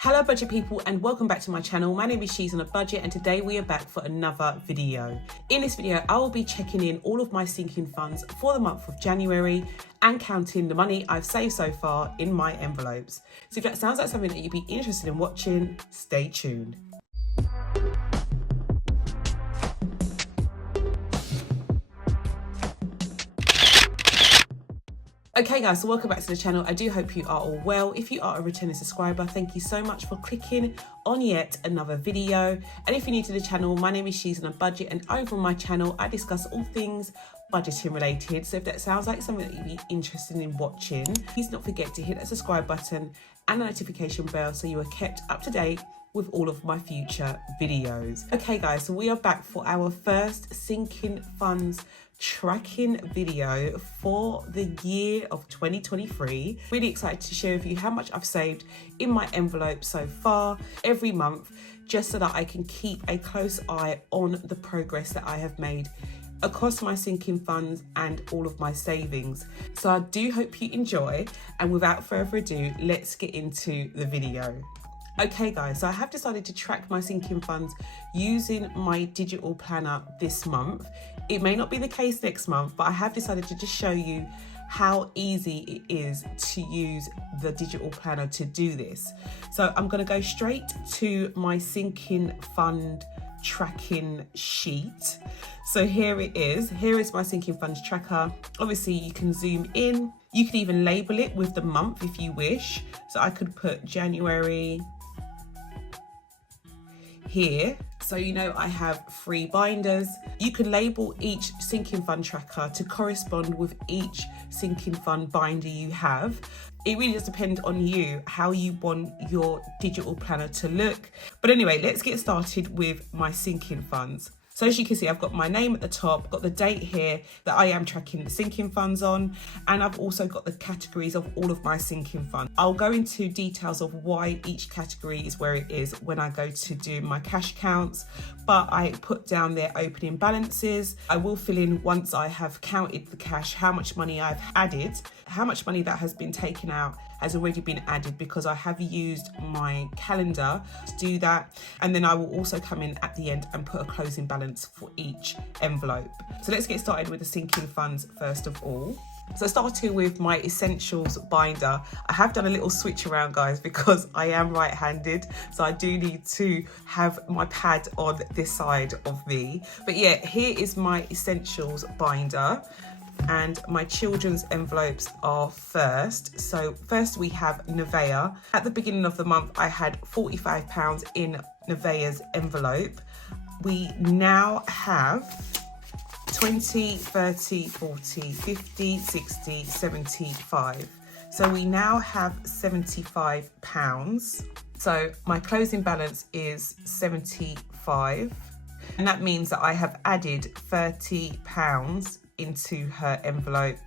Hello budget people and welcome back to my channel. My name is She's on a Budget and today we are back for another video. In this video I will be checking in all of my sinking funds for the month of January and counting the money I've saved so far in my envelopes. So if that sounds like something that you'd be interested in watching, stay tuned. Okay guys, so welcome back to the channel. I do hope you are all well. If you are a returning subscriber, thank you so much for clicking on yet another video. And if you're new to the channel, my name is She's on a Budget and over on my channel I discuss all things budgeting related. So if that sounds like something that you'd be interested in watching, please don't forget to hit that subscribe button and the notification bell so you are kept up to date with all of my future videos. Okay guys, so we are back for our first sinking funds tracking video for the year of 2023. Really excited to share with you how much I've saved in my envelope so far every month, just so that I can keep a close eye on the progress that I have made across my sinking funds and all of my savings. So I do hope you enjoy, and without further ado, let's get into the video. Okay guys, so I have decided to track my sinking funds using my digital planner this month. It may not be the case next month, but I have decided to just show you how easy it is to use the digital planner to do this. So I'm going to go straight to my sinking fund tracking sheet. So here it is. Here is my sinking funds tracker. Obviously you can zoom in. You can even label it with the month if you wish. So I could put January here, so you know I have 3 binders. You can label each sinking fund tracker to correspond with each sinking fund binder you have. It really does depend on you how you want your digital planner to look. But anyway, let's get started with my sinking funds. So as you can see, I've got my name at the top, got the date here that I am tracking the sinking funds on, and I've also got the categories of all of my sinking funds. I'll go into details of why each category is where it is when I go to do my cash counts, but I put down their opening balances. I will fill in, once I have counted the cash, how much money I've added, how much money that has been taken out has already been added, because I have used my calendar to do that. And then I will also come in at the end and put a closing balance for each envelope. So let's get started with the sinking funds first of all. So starting with my essentials binder, I have done a little switch around guys because I am right-handed, so I do need to have my pad on this side of me. But yeah, here is my essentials binder. And my children's envelopes are first. So first we have Nivea. At the beginning of the month I had £45 in Nivea's envelope. We now have 20, 30, 40, 50, 60, 75. So we now have £75. So my closing balance is 75. And that means that I have added £30 into her envelope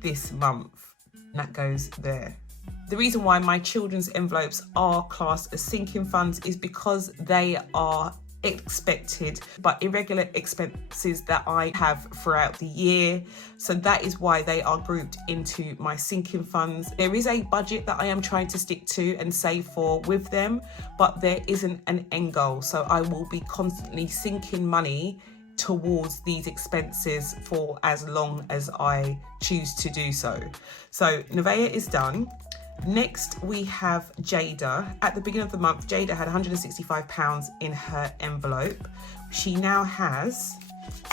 this month. And that goes there. The reason why my children's envelopes are classed as sinking funds is because they are expected but irregular expenses that I have throughout the year. So that is why they are grouped into my sinking funds. There is a budget that I am trying to stick to and save for with them, but there isn't an end goal. So I will be constantly sinking money towards these expenses for as long as I choose to do so. So Nivea is done. Next we have Jada. At the beginning of the month, Jada had £165 in her envelope. She now has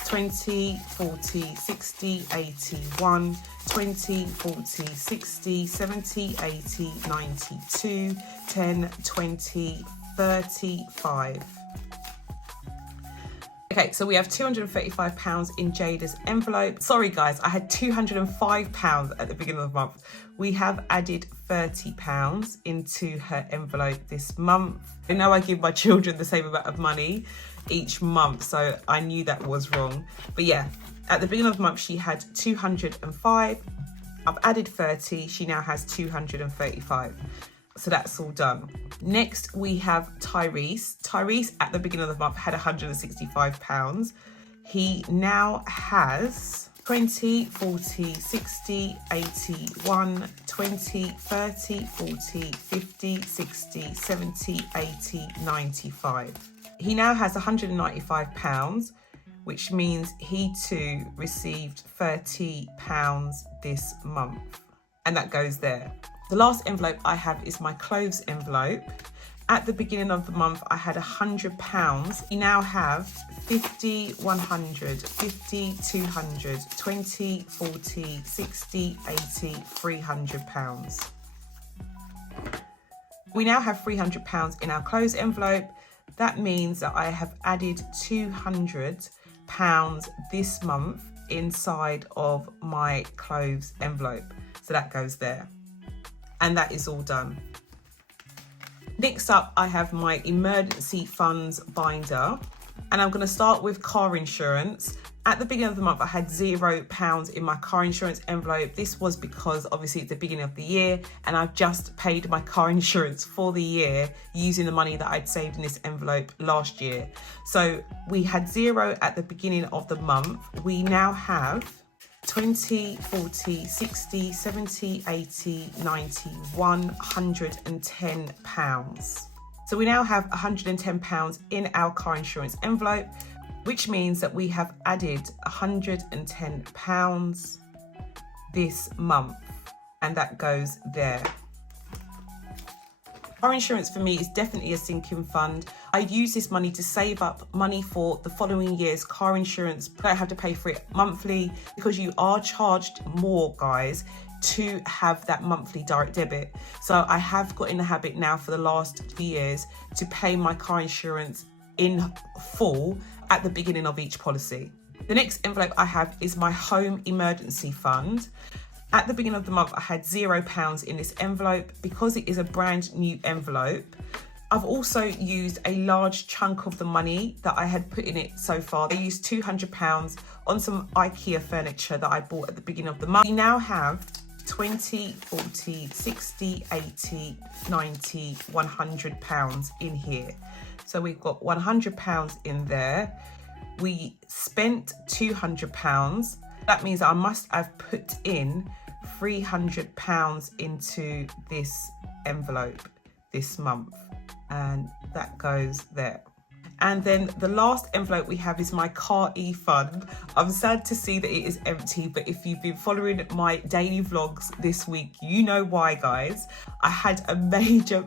20, 40, 60, 81, 20, 40, 60, 70, 80, 92, 10, 20, 35. Okay, so we have £235 in Jada's envelope. Sorry guys, I had £205 at the beginning of the month. We have added £30 into her envelope this month. I know I give my children the same amount of money each month, so I knew that was wrong. But yeah, at the beginning of the month, she had 205. I've added 30, she now has 235. So that's all done. Next, we have Tyrese. Tyrese at the beginning of the month had £165. He now has 20, 40, 60, 81, 20, 30, 40, 50, 60, 70, 80, 95. He now has £195, which means he too received £30 this month. And that goes there. The last envelope I have is my clothes envelope. At the beginning of the month, I had £100. We now have 50, 100, 50, 200, 20, 40, 60, 80, £300. We now have £300 in our clothes envelope. That means that I have added £200 this month inside of my clothes envelope. So that goes there. And that is all done. Next up, I have my emergency funds binder, and I'm going to start with car insurance. At the beginning of the month, I had £0 in my car insurance envelope. This was because obviously it's the beginning of the year and I've just paid my car insurance for the year using the money that I'd saved in this envelope last year. So we had 0 at the beginning of the month. We now have 20, 40, 60, 70, 80, 90, £110. So we now have £110 in our car insurance envelope, which means that we have added £110 this month, and that goes there. Car insurance for me is definitely a sinking fund. I use this money to save up money for the following year's car insurance. I don't have to pay for it monthly because you are charged more, guys, to have that monthly direct debit. So I have got in the habit now for the last 2 years to pay my car insurance in full at the beginning of each policy. The next envelope I have is my home emergency fund. At the beginning of the month, I had £0 in this envelope because it is a brand new envelope. I've also used a large chunk of the money that I had put in it so far. I used £200 on some IKEA furniture that I bought at the beginning of the month. We now have 20, 40, 60, 80, 90, £100 in here. So we've got £100 in there. We spent £200. That means I must have put in £300 into this envelope this month, and that goes there. And then the last envelope we have is my car e-fund. I'm sad to see that it is empty, but if you've been following my daily vlogs this week, you know why, guys. I had a major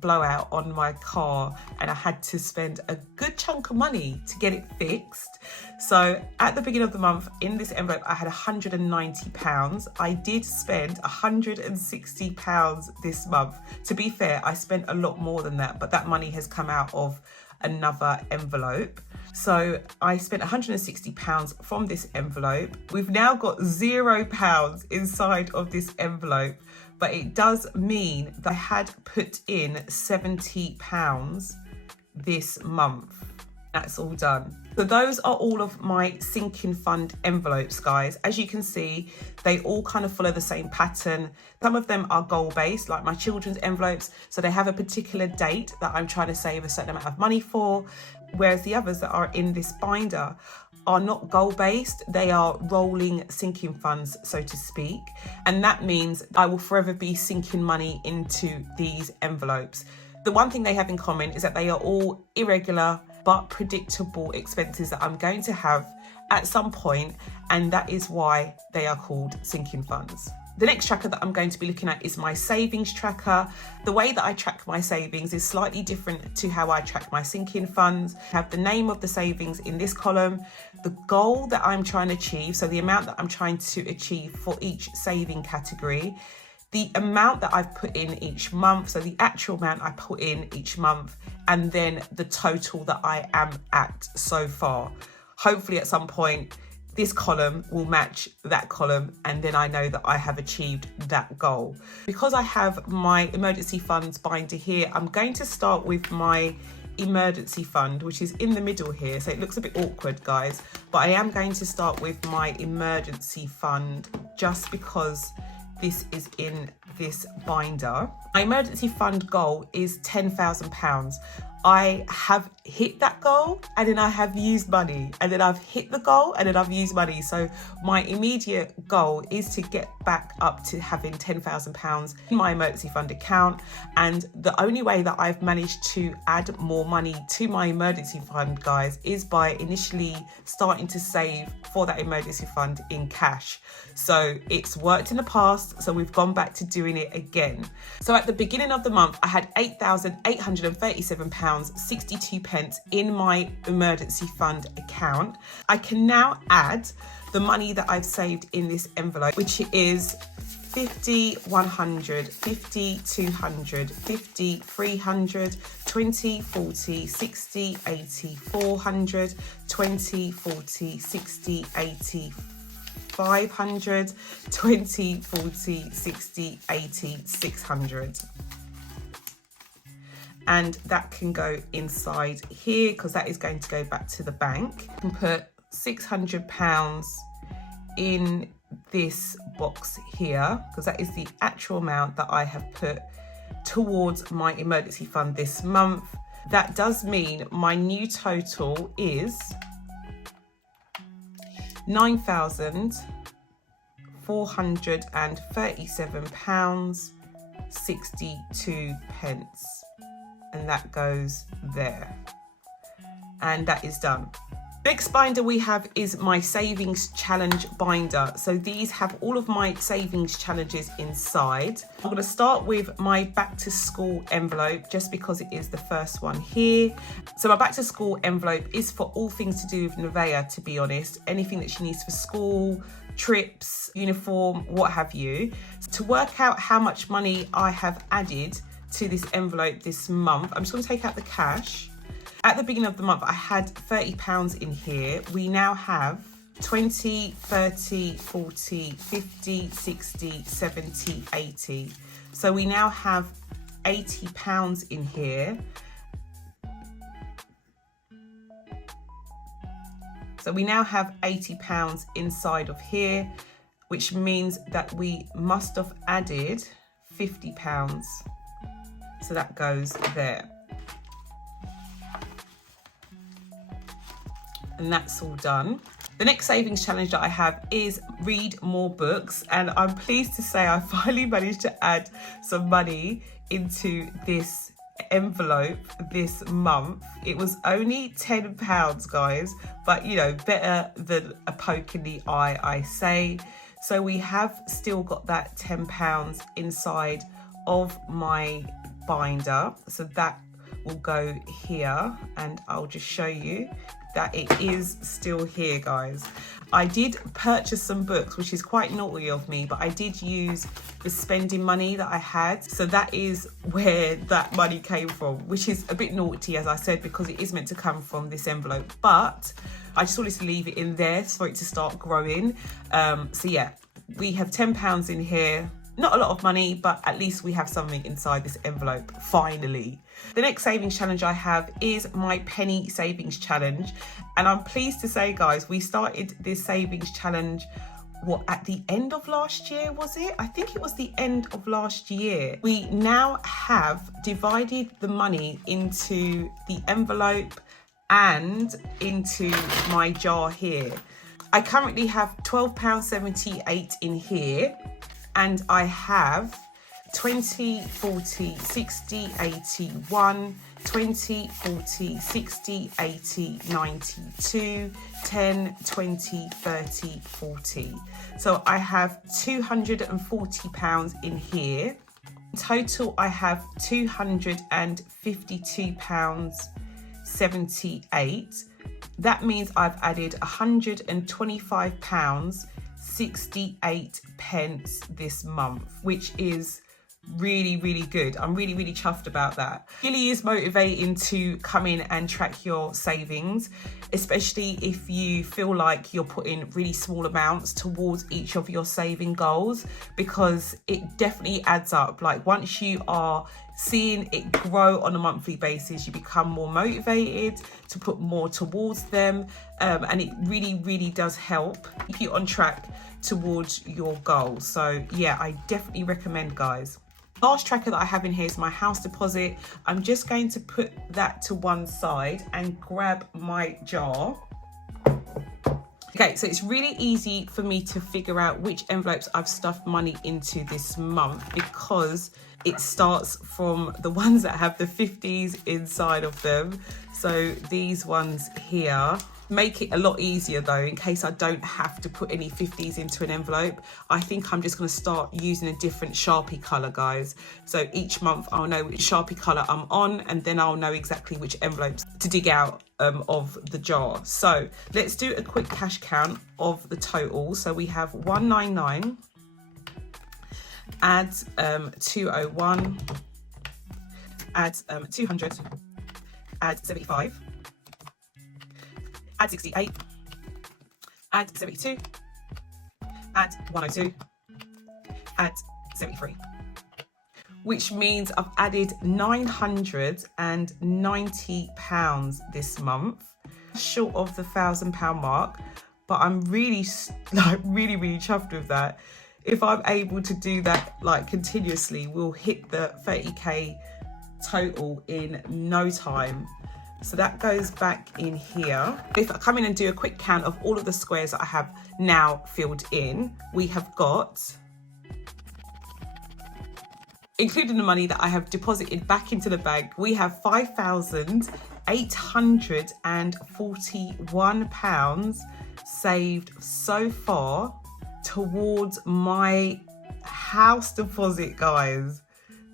blowout on my car and I had to spend a good chunk of money to get it fixed. So at the beginning of the month, in this envelope, I had £190. I did spend £160 this month. To be fair, I spent a lot more than that, but that money has come out of another envelope. So I spent £160 from this envelope. We've now got £0 inside of this envelope, but it does mean that I had put in £70 this month. That's all done. So those are all of my sinking fund envelopes, guys. As you can see, they all kind of follow the same pattern. Some of them are goal-based, like my children's envelopes. So they have a particular date that I'm trying to save a certain amount of money for, whereas the others that are in this binder are not goal-based. They are rolling sinking funds, so to speak. And that means I will forever be sinking money into these envelopes. The one thing they have in common is that they are all irregular but predictable expenses that I'm going to have at some point, and that is why they are called sinking funds. The next tracker that I'm going to be looking at is my savings tracker. The way that I track my savings is slightly different to how I track my sinking funds. I have the name of the savings in this column, the goal that I'm trying to achieve, so the amount that I'm trying to achieve for each saving category, the amount that I've put in each month, so the actual amount I put in each month, and then the total that I am at so far. Hopefully at some point, this column will match that column, and then I know that I have achieved that goal. Because I have my emergency funds binder here, I'm going to start with my emergency fund, which is in the middle here. So it looks a bit awkward, guys, but I am going to start with my emergency fund just because this is in this binder. My emergency fund goal is £10,000. I have hit that goal and then I have used money, and then I've hit the goal and then I've used money. So my immediate goal is to get back up to having £10,000 in my emergency fund account. And the only way that I've managed to add more money to my emergency fund, guys, is by initially starting to save for that emergency fund in cash. So it's worked in the past, so we've gone back to doing it again. So at the beginning of the month, I had £8,837.62 in my emergency fund account. I can now add the money that I've saved in this envelope, which is 50, 100, 50, 200, 50, 300, 20, 40, 60, 80, 400, 20, 40, 60, 80, 500, 20, 40, 60, 80, 600. And that can go inside here because that is going to go back to the bank. You can put £600 in this box here because that is the actual amount that I have put towards my emergency fund this month. That does mean my new total is £9,437.62, and that goes there, and that is done. Next binder we have is my savings challenge binder. So these have all of my savings challenges inside. I'm going to start with my back to school envelope just because it is the first one here. So my back to school envelope is for all things to do with Nevaeh, to be honest. Anything that she needs for school, trips, uniform, what have you. To work out how much money I have added to this envelope this month, I'm just going to take out the cash. At the beginning of the month, I had £30 in here. We now have 20, 30, 40, 50, 60, 70, 80. So we now have £80 in here. So we now have £80 inside of here, which means that we must have added £50. So that goes there. And that's all done. The next savings challenge that I have is read more books, and I'm pleased to say I finally managed to add some money into this envelope this month. It was only £10, guys, but you know, better than a poke in the eye, I say. So we have still got that £10 inside of my binder, so that will go here, and I'll just show you that it is still here, guys. I did purchase some books, which is quite naughty of me, but I did use the spending money that I had. So that is where that money came from, which is a bit naughty, as I said, because it is meant to come from this envelope. But I just wanted to leave it in there for it to start growing. So yeah, we have £10 in here. Not a lot of money, but at least we have something inside this envelope, finally. The next savings challenge I have is my penny savings challenge. And I'm pleased to say, guys, we started this savings challenge, at the end of last year, was it? I think it was the end of last year. We now have divided the money into the envelope and into my jar here. I currently have £12.78 in here. And I have 20, 40, 60, 81, 20, 40, 60, 80, 92, 10, 20, 30, 40. So I have £240 in here. In total, I have £252.78. That means I've added £125.68 this month, which is really good. I'm really chuffed about that. It really is motivating to come in and track your savings, especially if you feel like you're putting really small amounts towards each of your saving goals, because it definitely adds up. Like, once you are seeing it grow on a monthly basis, you become more motivated to put more towards them, and it really does help keep you on track towards your goals. So yeah, I definitely recommend, guys. Last tracker that I have in here is my house deposit. I'm just going to put that to one side and grab my jar. Okay, so it's really easy for me to figure out which envelopes I've stuffed money into this month because it starts from the ones that have the 50s inside of them. So these ones here make it a lot easier though, in case I don't have to put any 50s into an envelope. I think I'm just going to start using a different Sharpie colour, guys. So each month I'll know which Sharpie colour I'm on, and then I'll know exactly which envelopes to dig out of the jar. So let's do a quick cash count of the total. So we have 199, add 201, add 200, add 75, add 68, add 72, add 102, add 73. Which means I've added £990 this month, short of the £1,000 mark, but I'm really chuffed with that. If I'm able to do that like continuously, we'll hit the 30k total in no time. So that goes back in here. If I come in and do a quick count of all of the squares that I have now filled in, we have got, including the money that I have deposited back into the bank, we have £5,841 saved so far towards my house deposit, guys.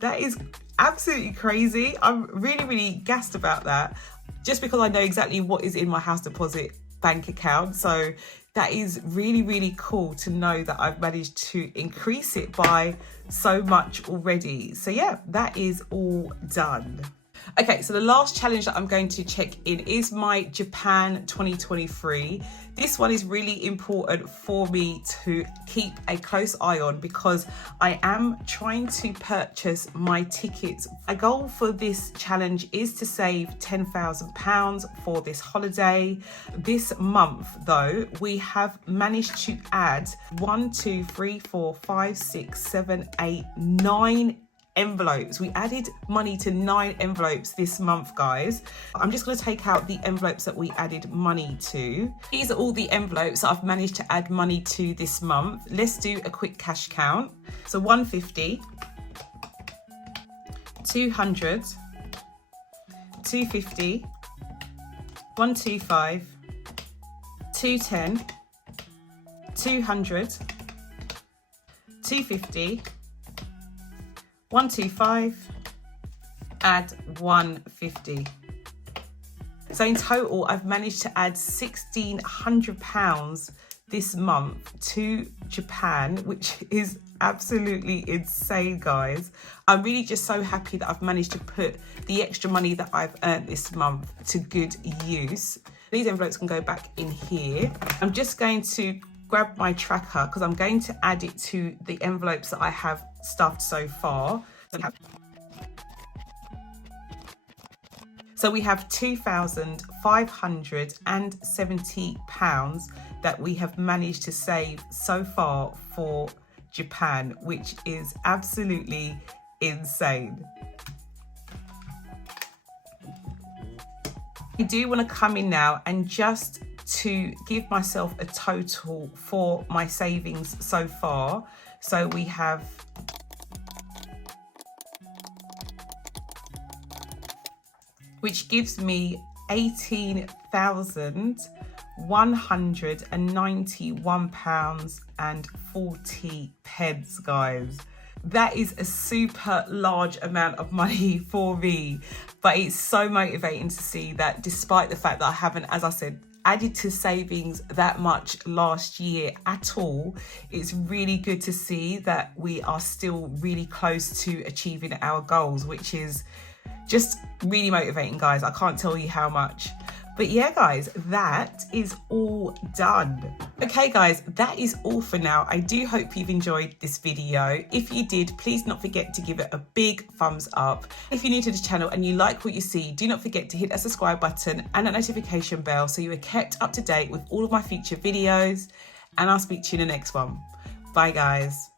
That is absolutely crazy. I'm really gassed about that, just because I know exactly what is in my house deposit bank account. So that is really cool to know that I've managed to increase it by so much already. So yeah, that is all done. Okay, so the last challenge that I'm going to check in is my Japan 2023. This one is really important for me to keep a close eye on because I am trying to purchase my tickets. A goal for this challenge is to save £10,000 for this holiday. This month though, we have managed to add 1, 2, 3, 4, 5, 6, 7, 8, 9 envelopes. We added money to 9 envelopes this month, guys. I'm just going to take out the envelopes that we added money to. These are all the envelopes that I've managed to add money to this month. Let's do a quick cash count. So 150, 200, 250, 125, 210, 200, 250, 125, add 150. So in total, I've managed to add £1,600 this month to Japan, which is absolutely insane, guys. I'm really just so happy that I've managed to put the extra money that I've earned this month to good use. These envelopes can go back in here. I'm just going to grab my tracker because I'm going to add it to the envelopes that I have stuffed so far. So we have £2,570 that we have managed to save so far for Japan, which is absolutely insane. I do want to come in now and just to give myself a total for my savings so far. So we have which gives me £18,191.40, guys. That is a super large amount of money for me, but it's so motivating to see that despite the fact that I haven't, as I said, added to savings that much last year at all, it's really good to see that we are still really close to achieving our goals, which is just really motivating, guys. I can't tell you how much. But yeah, guys, that is all done. Okay, guys, that is all for now. I do hope you've enjoyed this video. If you did, please not forget to give it a big thumbs up. If you're new to the channel and you like what you see, do not forget to hit that subscribe button and that notification bell so you are kept up to date with all of my future videos. And I'll speak to you in the next one. Bye, guys.